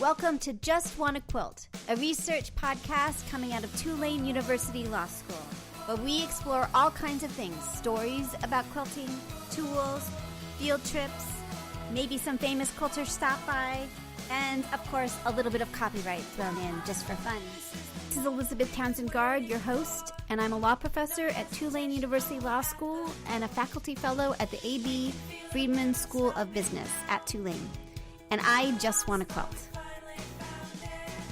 Welcome to Just Wanna Quilt, a research podcast coming out of Tulane University Law School, where we explore all kinds of things, stories about quilting, tools, field trips, maybe some famous quilters stop by, and of course a little bit of copyright thrown in just for fun. This is Elizabeth Townsend-Gard, your host, and I'm a law professor at Tulane University Law School and a faculty fellow at the A.B. Friedman School of Business at Tulane. And I just want to quilt.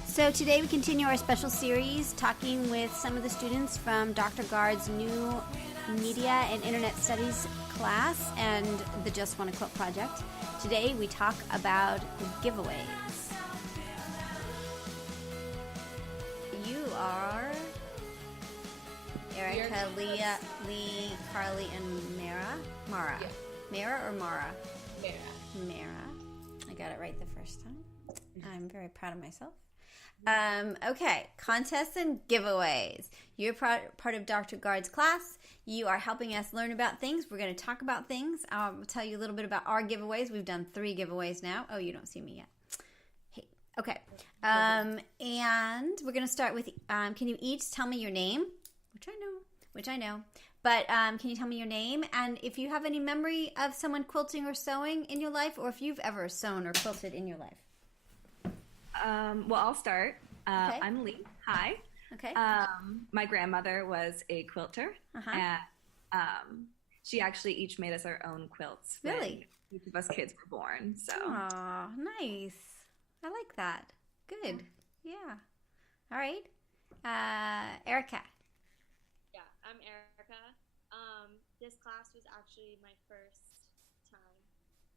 So today we continue our special series talking with some of the students from Dr. Gard's new Media and Internet Studies class and the Just Wanna Quilt project. Today we talk about giveaways. You are Erica, Leah, Lee, Carly, and Mara. Yeah. Mara or Mara? Mara. I got it right the first time. I'm very proud of myself. Okay, contests and giveaways. You're part of Dr. Gard's class. You are helping us learn about things. We're going to talk about things. I'll tell you a little bit about our giveaways. We've done 3 giveaways now. Oh, you don't see me yet. Hey, okay. And we're going to start with, can you each tell me your name? Which I know. But can you tell me your name? And if you have any memory of someone quilting or sewing in your life, or if you've ever sewn or quilted in your life. Well, I'll start. Okay. I'm Lee. Hi. Okay. My grandmother was a quilter. And she actually each made us our own quilts. Really? When each of us kids were born. So. Aw, nice. I like that. Good. Yeah. All right. Erica. Yeah, I'm Erica. This class was actually my first time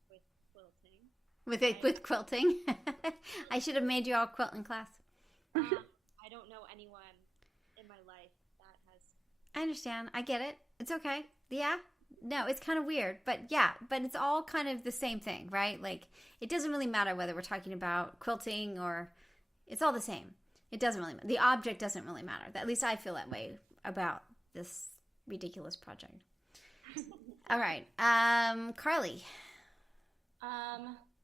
with quilting. With quilting. I should have made you all quilt in class. I don't know anyone in my life that has. I understand. I get it. It's okay. Yeah. No, it's kind of weird. But yeah, but it's all kind of the same thing, right? Like, it doesn't really matter whether we're talking about quilting or it's all the same. It doesn't really matter. The object doesn't really matter. At least I feel that way about this ridiculous project. All right. Carly.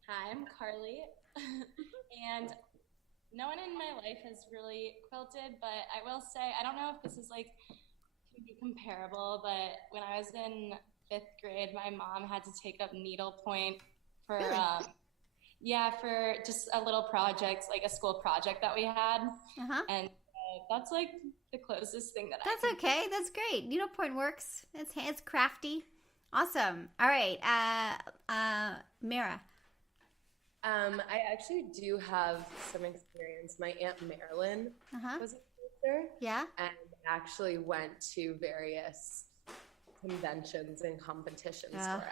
Hi, I'm Carly, and no one in my life has really quilted, but I will say, I don't know if this is can be comparable, but when I was in 5th grade, my mom had to take up needlepoint for, for just a little project, like a school project that we had, and that's the closest thing that That's okay. That's great. Needlepoint works. It's crafty. Awesome. All right. Mara. I actually do have some experience. My Aunt Marilyn was a quilter. Yeah. And actually went to various conventions and competitions for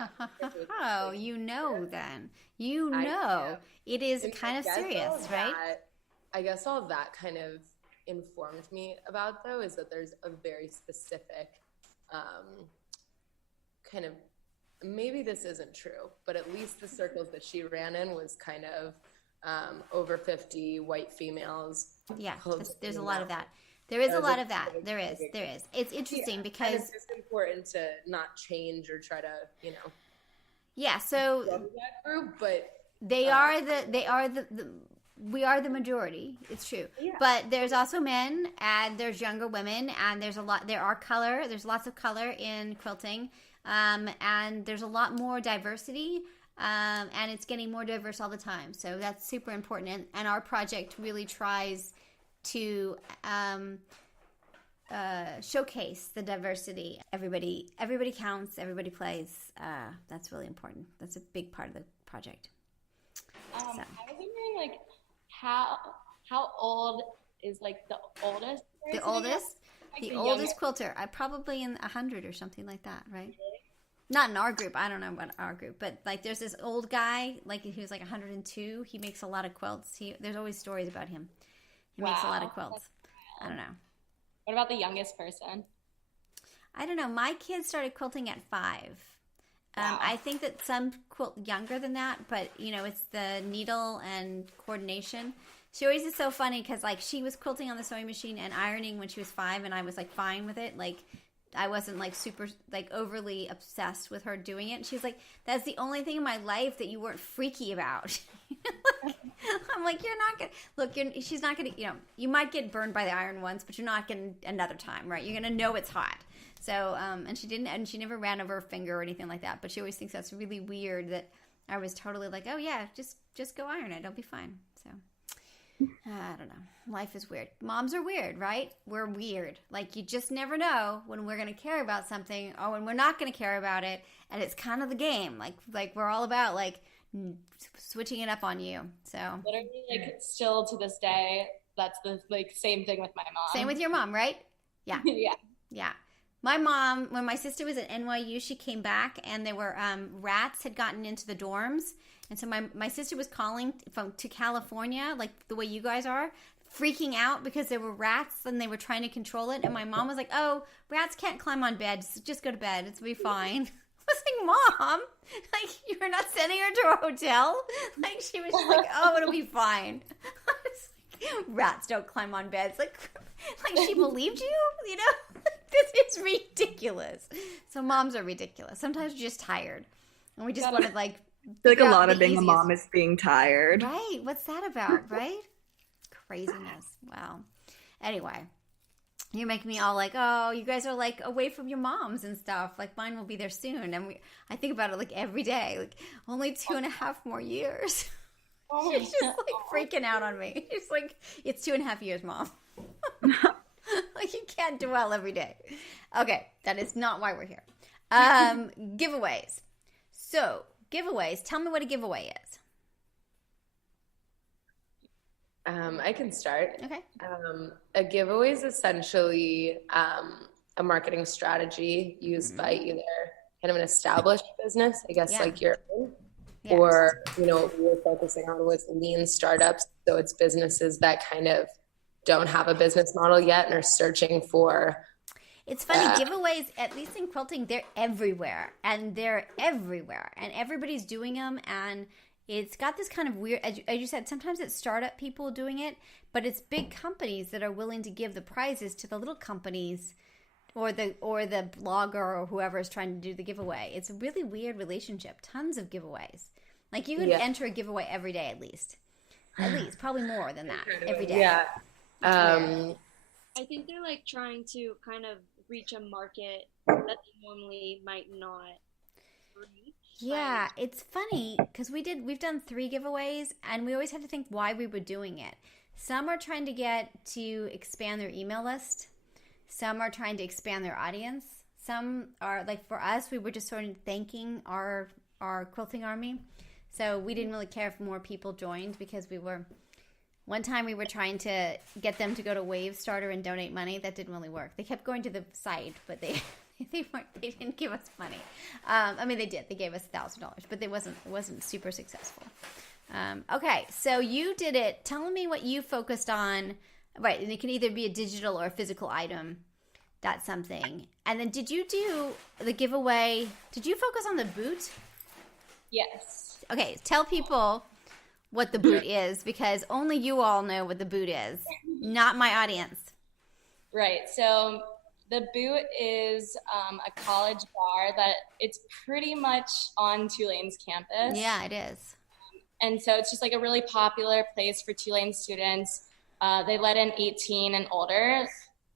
it. Oh, you know then. You know. It is kind of serious, right? I guess all that kind of informed me about, though, is that there's a very specific kind of, maybe this isn't true, but at least the circles that she ran in was kind of over 50 white females. Yeah, there's a lot of that. There is a lot of that. There is. It's interesting because it's just important to not change or try to, Yeah, so that group, but we are the majority. It's true. Yeah. But there's also men and there's younger women and there's lots of color in quilting. And there's a lot more diversity, and it's getting more diverse all the time. So that's super important. And our project really tries to showcase the diversity. Everybody counts. Everybody plays. That's really important. That's a big part of the project. I was wondering, how old is the oldest person? The oldest? The oldest quilter, probably in 100 or something like that, right? Not in our group. I don't know about our group, but there's this old guy, he was 102. He makes a lot of quilts. There's always stories about him. He makes a lot of quilts. I don't know. What about the youngest person? I don't know. My kids started quilting at 5. Wow. I think that some quilt younger than that, but it's the needle and coordination. She always is so funny because she was quilting on the sewing machine and ironing when she was 5, and I was fine with it. I wasn't like super like overly obsessed with her doing it. And she's like, that's the only thing in my life that you weren't freaky about. I'm like, you're not gonna look. She's not gonna. You might get burned by the iron once, but you're not gonna another time, right? You're gonna know it's hot. So, and she didn't, and she never ran over her finger or anything like that. But she always thinks that's really weird that I was totally like, oh yeah, just go iron it. It'll be fine. So, I don't know. Life is weird. Moms are weird, right? We're weird. Like, you just never know when we're going to care about something or when we're not going to care about it. And it's kind of the game. Like we're all about, like, switching it up on you. So literally, like, still to this day, that's the, like, same thing with my mom. Same with your mom, right? Yeah. Yeah. My mom, when my sister was at NYU, she came back and there were rats had gotten into the dorms. And so my sister was calling to California, like the way you guys are, freaking out because there were rats and they were trying to control it. And my mom was like, oh, rats can't climb on beds. Just go to bed. It'll be fine. I was like, Mom, like, you're not sending her to a hotel? Like, she was just like, oh, it'll be fine. I was like, rats don't climb on beds. Like she believed you, you know? This is ridiculous. So moms are ridiculous. Sometimes you're just tired. And we just want to, like, I feel like a lot of being a mom is being tired. Right. What's that about, right? Craziness. Wow. Anyway, you're making me all like, oh, you guys are like away from your moms and stuff. Like, mine will be there soon. And I think about it like every day. Like, only 2.5 more years. She's just like freaking out on me. It's like, it's 2.5 years, Mom. Like, you can't dwell every day. Okay. That is not why we're here. Giveaways. So, giveaways. Tell me what a giveaway is. I can start. Okay. A giveaway is essentially a marketing strategy used by either kind of an established business, I guess, like your own, or, what we were focusing on was lean startups. So it's businesses that kind of don't have a business model yet and are searching for. It's funny, giveaways, at least in quilting, they're everywhere. And everybody's doing them. And it's got this kind of weird, as you said, sometimes it's startup people doing it, but it's big companies that are willing to give the prizes to the little companies or the blogger or whoever is trying to do the giveaway. It's a really weird relationship. Tons of giveaways. Like, you could enter a giveaway every day at least. Probably more than that every day. Yeah. I think they're like trying to kind of reach a market that they normally might not reach. Yeah, it's funny because we've done 3 giveaways and we always had to think why we were doing it. Some are trying to get to expand their email list. Some are trying to expand their audience. Some are, like, for us, we were just sort of thanking our quilting army. So we didn't really care if more people joined because one time we were trying to get them to go to Wave Starter and donate money. That didn't really work. They kept going to the site, but they didn't give us money. I mean, they did. They gave us $1,000, but it wasn't super successful. Okay, so you did it. Tell me what you focused on. Right, and it can either be a digital or a physical item. That's something. And then did you do the giveaway? Did you focus on the boot? Yes. Okay, tell people what the boot is because only you all know what the boot is, not my audience. Right. So the boot is a college bar that it's pretty much on Tulane's campus. Yeah, it is. And so it's just like a really popular place for Tulane students. They let in 18 and older.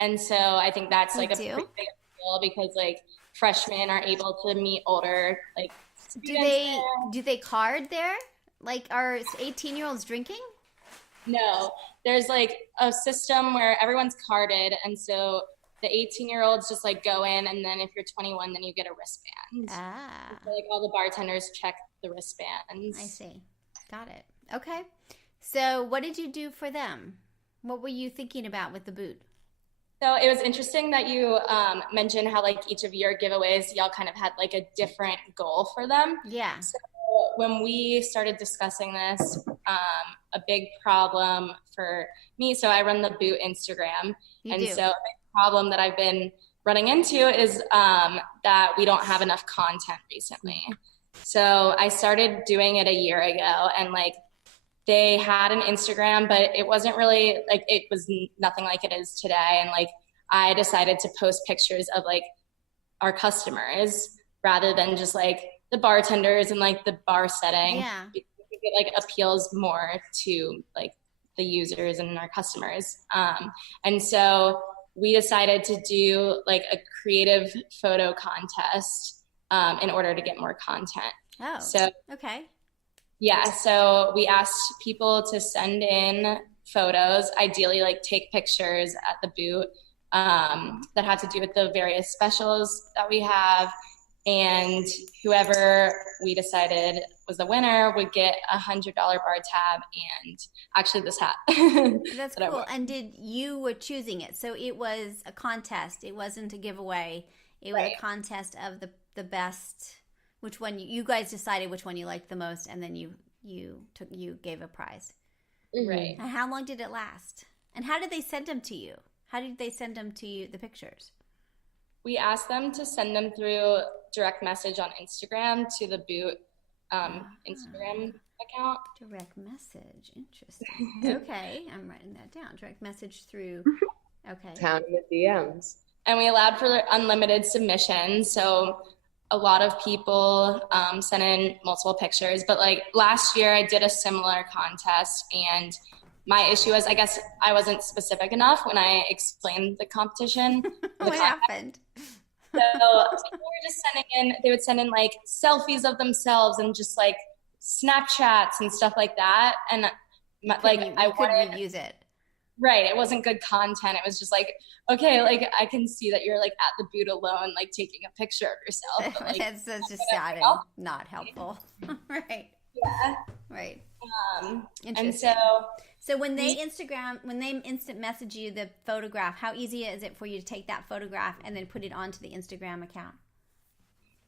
And so I think that's like a pretty big deal because like freshmen are able to meet older like students. Do they card there? Like, are 18-year-olds drinking? No. There's like a system where everyone's carded, and so the 18-year-olds just like go in, and then if you're 21, then you get a wristband. So, like, all the bartenders check the wristbands. I see. Got it. Okay. So what did you do for them? What were you thinking about with the boot? So it was interesting that you mentioned how like each of your giveaways, y'all kind of had like a different goal for them. Yeah. So when we started discussing this, a big problem for me, so I run the boot Instagram. So a big problem that I've been running into is that we don't have enough content recently. So I started doing it a year ago, and like they had an Instagram, but it wasn't really like, it was nothing like it is today. And like I decided to post pictures of like our customers rather than just like the bartenders and like the bar setting. Yeah. I think it like appeals more to like the users and our customers. And so we decided to do like a creative photo contest in order to get more content. Oh, so okay. Yeah, so we asked people to send in photos, ideally like take pictures at the booth that had to do with the various specials that we have. And whoever we decided was the winner would get $100 bar tab and actually this hat. That's cool. And you were choosing it? So it was a contest. It wasn't a giveaway. It was a contest of the best. Which one you guys decided which one you liked the most, and then you gave a prize. Right. And how long did it last? And how did they send them to you? How did they send them to you, the pictures? We asked them to send them through direct message on Instagram to the boot Instagram account. Direct message. Interesting. Okay. I'm writing that down. Direct message through. Okay. Counting the DMs. And we allowed for unlimited submissions. So a lot of people sent in multiple pictures. But like last year, I did a similar contest. And my issue was, I guess I wasn't specific enough when I explained the competition. What happened? So people were just they would send in like selfies of themselves and just like Snapchats and stuff like that. And I couldn't use it. Right. It wasn't good content. It was just like, okay, like I can see that you're like at the boot alone, like taking a picture of yourself. But, like, that's just sad and not helpful. Right. Yeah. Right. And so when they instant message you the photograph, how easy is it for you to take that photograph and then put it onto the Instagram account?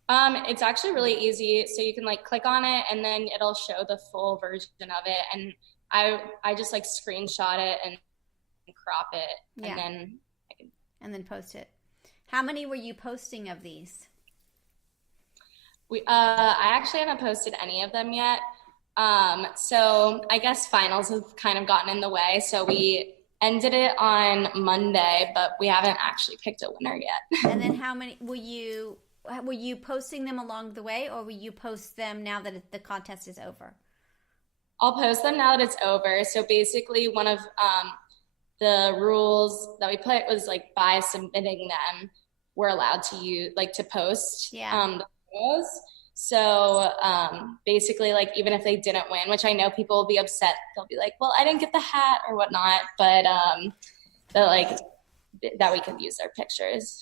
It's actually really easy. So you can like click on it and then it'll show the full version of it. And I just like screenshot it and crop it and then post it. How many were you posting of these? I actually haven't posted any of them yet. So I guess finals have kind of gotten in the way. So we ended it on Monday, but we haven't actually picked a winner yet. And then how many were you posting them along the way, or will you post them now that the contest is over? I'll post them now that it's over. So basically one of the rules that we put was like by submitting them, we're allowed to use to post the photos. So basically, like even if they didn't win, which I know people will be upset, they'll be like, "Well, I didn't get the hat or whatnot," but that we could use their pictures.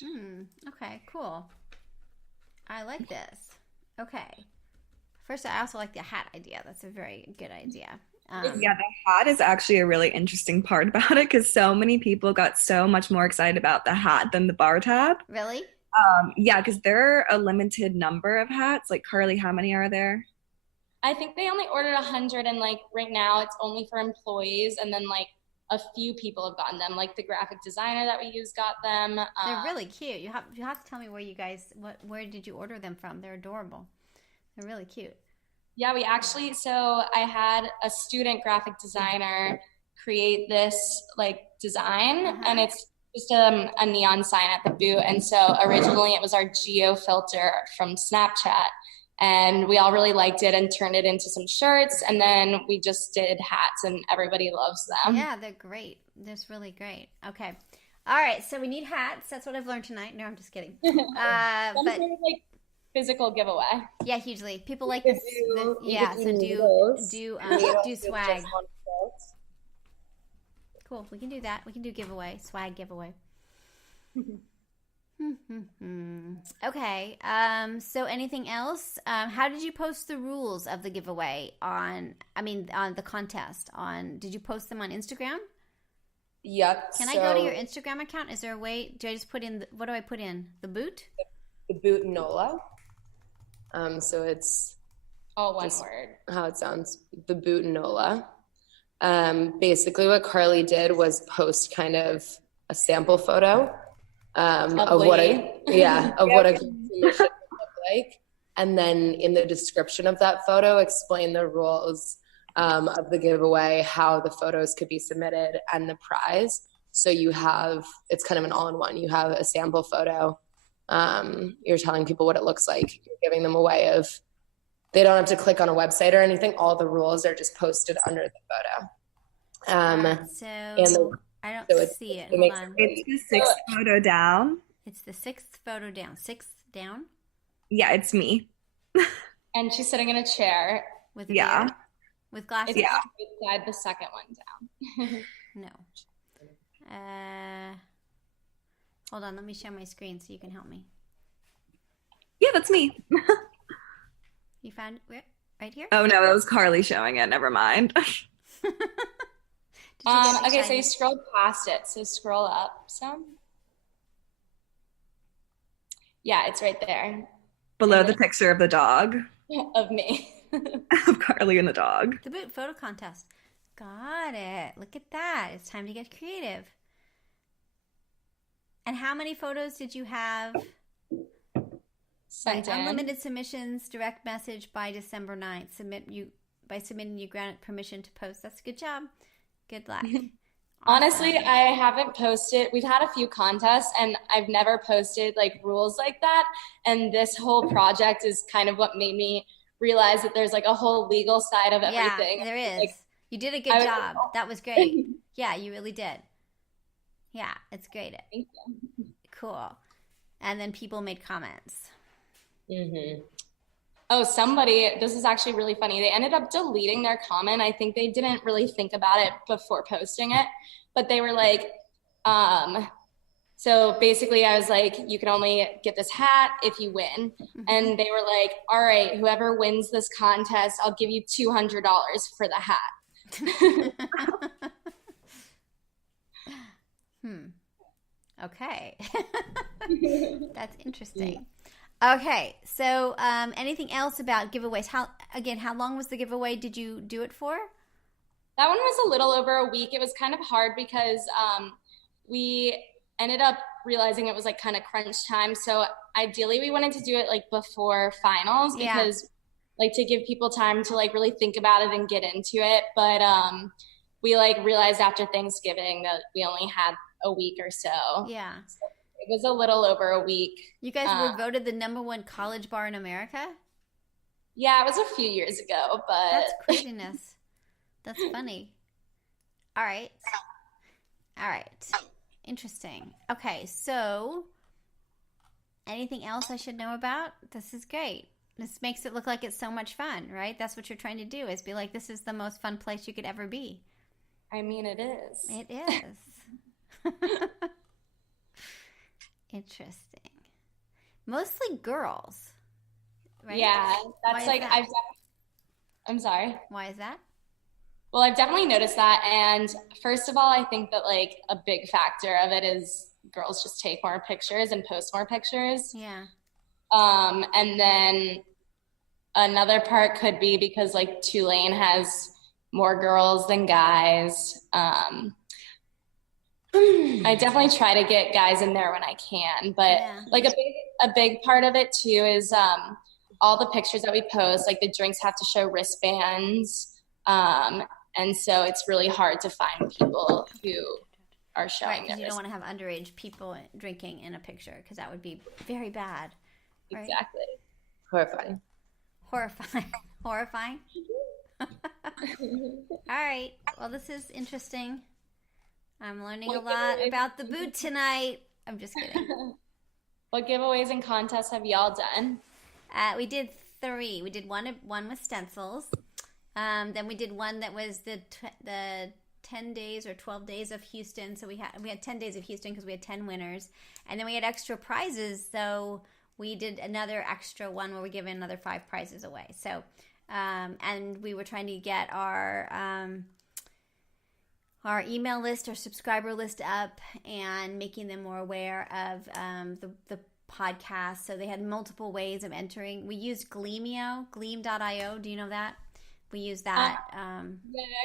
Okay, cool. I like this. Okay. First, I also like the hat idea. That's a very good idea. Yeah, the hat is actually a really interesting part about it because so many people got so much more excited about the hat than the bar tab. Really? Yeah, because there are a limited number of hats. Like, Carly, how many are there? I think they only ordered 100, and like right now it's only for employees, and then like a few people have gotten them. Like the graphic designer that we use got them. They're really cute. You have to tell me where did you order them from? They're adorable. They're really cute. Yeah, so I had a student graphic designer create this like design, and it's just a neon sign at the boot. And so originally it was our geo filter from Snapchat, and we all really liked it and turned it into some shirts, and then we just did hats, and everybody loves them. Yeah, they're great. That's really great. Okay. All right, so we need hats. That's what I've learned tonight. No, I'm just kidding. Some sort of like physical giveaway. Yeah, hugely. People like this. Do swag. Cool. We can do that. We can do giveaway, swag giveaway. Okay. So anything else? How did you post the rules of the giveaway on the contest? Did you post them on Instagram? Yep. Can I go to your Instagram account? Is there a way? Do I just put in, what do I put in? The boot? The boot Nola. So it's all one word. How it sounds. The boot Nola. Basically what Carly did was post kind of a sample photo of what a submission would look like, and then in the description of that photo explain the rules of the giveaway, how the photos could be submitted, and the prize. So it's kind of an all-in-one. You have a sample photo, You're telling people what it looks like. You're giving them a way of, they don't have to click on a website or anything. All the rules are just posted under the photo. I don't see it. Hold on. It's the sixth photo down. It's the sixth photo down. Sixth down? Yeah, it's me. And she's sitting in a chair. With a beard? With glasses? It's beside the second one down. No. Hold on, let me share my screen so you can help me. Yeah, that's me. You found it right here? Oh no, that was Carly showing it. Never mind. Okay, so you scrolled past it. So scroll up some. Yeah, it's right there. Below the picture of the dog. Of me. Of Carly and the dog. The boot photo contest. Got it. Look at that. It's time to get creative. And how many photos did you have? Sent in. Unlimited submissions, direct message by December 9th. By submitting, you grant permission to post. That's a good job. Good luck. Awesome. Honestly, I haven't posted. We've had a few contests and I've never posted like rules like that. And this whole project is kind of what made me realize that there's like a whole legal side of everything. Yeah, there is. Like, you did a good job. That was great. Yeah, you really did. Yeah, it's great. Thank you. Cool. And then people made comments. Mm-hmm. Oh, this is actually really funny. They ended up deleting their comment. I think they didn't really think about it before posting it, but they were like, so basically I was like, you can only get this hat if you win. Mm-hmm. And they were like, all right, whoever wins this contest, I'll give you $200 for the hat. Okay. That's interesting. Okay, so anything else about giveaways? How long was the giveaway? Did you do it for? That one was a little over a week. It was kind of hard because we ended up realizing it was like kind of crunch time. So ideally we wanted to do it like before finals because like to give people time to like really think about it and get into it. But we like realized after Thanksgiving that we only had a week or so. Yeah. So it was a little over a week. You guys were voted the #1 college bar in America? Yeah, it was a few years ago, but... That's craziness. That's funny. All right. Interesting. Okay, so anything else I should know about? This is great. This makes it look like it's so much fun, right? That's what you're trying to do, is be like, this is the most fun place you could ever be. I mean, it is. It is. Interesting. Mostly girls, right? Yeah, that's like that? I'm sorry. Why is that? Well, I've definitely noticed that, and first of all, I think that like a big factor of it is girls just take more pictures and post more pictures. Yeah. And then another part could be because like Tulane has more girls than guys. I definitely try to get guys in there when I can, but like a big part of it too is all the pictures that we post, like the drinks have to show wristbands, and so it's really hard to find people who are showing because you don't want to have underage people drinking in a picture because that would be very bad. Right? Exactly. Horrifying. All right. Well, this is interesting. I'm learning a lot about the boot tonight. I'm just kidding. What giveaways and contests have y'all done? We did 3. We did one with stencils. Then we did one that was the 10 days or 12 days of Houston. So we had 10 days of Houston because we had 10 winners. And then we had extra prizes. So we did another extra one where we give another 5 prizes away. So, and we were trying to get our email list or subscriber list up and making them more aware of the podcast. So they had multiple ways of entering. We used Gleam.io. Do you know that? We use that. Yeah, I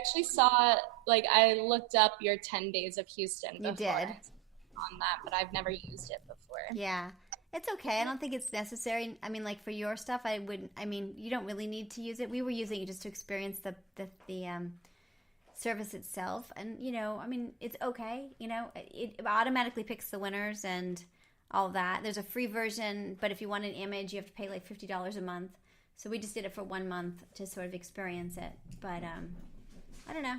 actually saw, like, I looked up your 10 days of Houston before. You did? On that, but I've never used it before. Yeah. It's okay. I don't think it's necessary. I mean, like, for your stuff, you don't really need to use it. We were using it just to experience the service itself. And, it's okay. It automatically picks the winners, and all that. There's a free version, but if you want an image, you have to pay like $50 a month. So we just did it for 1 month to sort of experience it. But I don't know.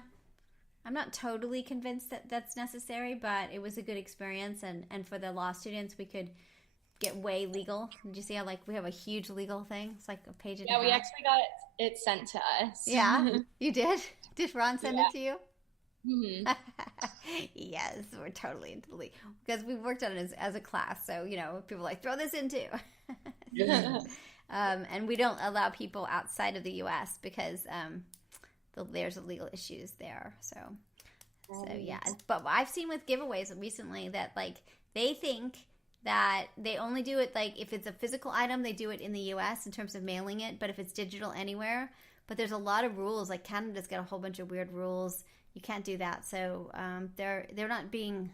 I'm not totally convinced that that's necessary, but it was a good experience. And for the law students, we could get way legal. Did you see how we have a huge legal thing? It's like a page and a half. Yeah, we actually got it sent to us. Yeah, you did? Did Ron send it to you? Mm-hmm. Yes, we're totally into the legal because we worked on it as a class. So, people are like, throw this in too. And we don't allow people outside of the U.S. because there's legal issues there. So yeah. But I've seen with giveaways recently that they think that they only do it if it's a physical item, they do it in the U.S. in terms of mailing it. But if it's digital, anywhere. But there's a lot of rules. Canada's got a whole bunch of weird rules. You can't do that. So they're not being.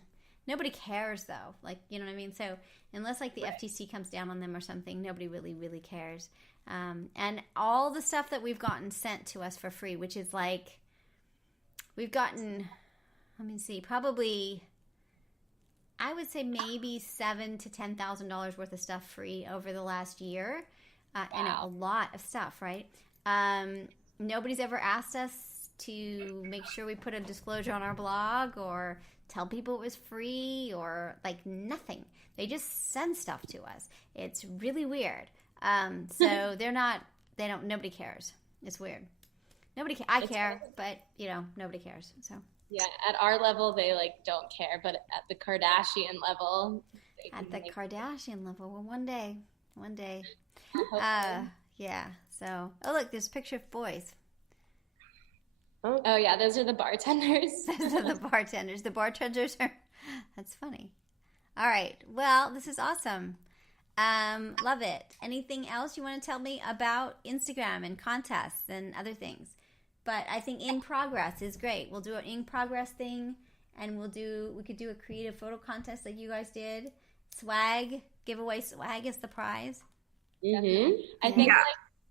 Nobody cares though. You know what I mean. So unless the FTC comes down on them or something, nobody really cares. And all the stuff that we've gotten sent to us for free, which is we've gotten. Let me see. Probably. I would say maybe $7,000 to $10,000 worth of stuff free over the last year, and a lot of stuff, right? Nobody's ever asked us to make sure we put a disclosure on our blog or tell people it was free or nothing. They just send stuff to us. It's really weird. So nobody cares. It's weird. I care, but nobody cares. So. Yeah, at our level, they don't care, but at the Kardashian level. Kardashian level, well, one day. Yeah, so, look, there's a picture of boys. Oh, yeah, those are the bartenders. Those are the bartenders. The bartenders are, that's funny. All right, well, this is awesome. Love it. Anything else you want to tell me about Instagram and contests and other things? But I think in progress is great. We'll do an in progress thing, and we could do a creative photo contest like you guys did. Giveaway swag is the prize. Mm-hmm. I think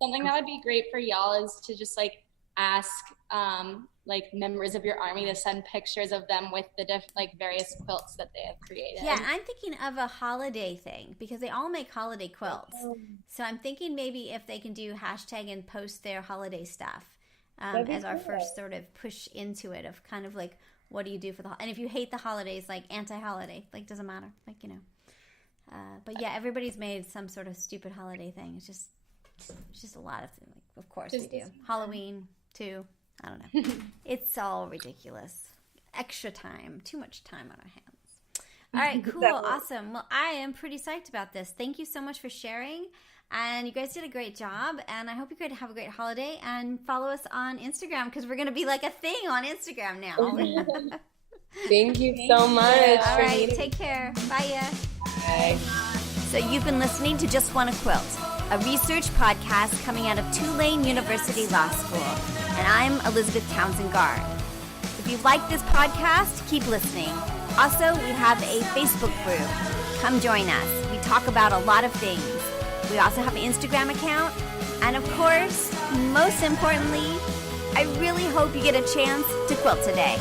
something that would be great for y'all is to just ask members of your army to send pictures of them with the various quilts that they have created. Yeah, I'm thinking of a holiday thing because they all make holiday quilts. So I'm thinking maybe if they can do hashtag and post their holiday stuff. As our first sort of push into it of kind of what do you do for and if you hate the holidays, anti-holiday, doesn't matter, but yeah, everybody's made some sort of stupid holiday thing. It's just a lot of things. Of course we do. Halloween too. I don't know. It's all ridiculous. Extra time, too much time on our hands. All right, cool, awesome. Well, I am pretty psyched about this. Thank you so much for sharing. And you guys did a great job, and I hope you have a great holiday, and follow us on Instagram, because we're going to be a thing on Instagram now. Thank you so much. All right, take care. Bye. Bye. So you've been listening to Just Wanna Quilt, a research podcast coming out of Tulane University Law School, and I'm Elizabeth Townsend Gard. If you like this podcast, keep listening. Also, we have a Facebook group. Come join us. We talk about a lot of things. We also have an Instagram account. And of course, most importantly, I really hope you get a chance to quilt today.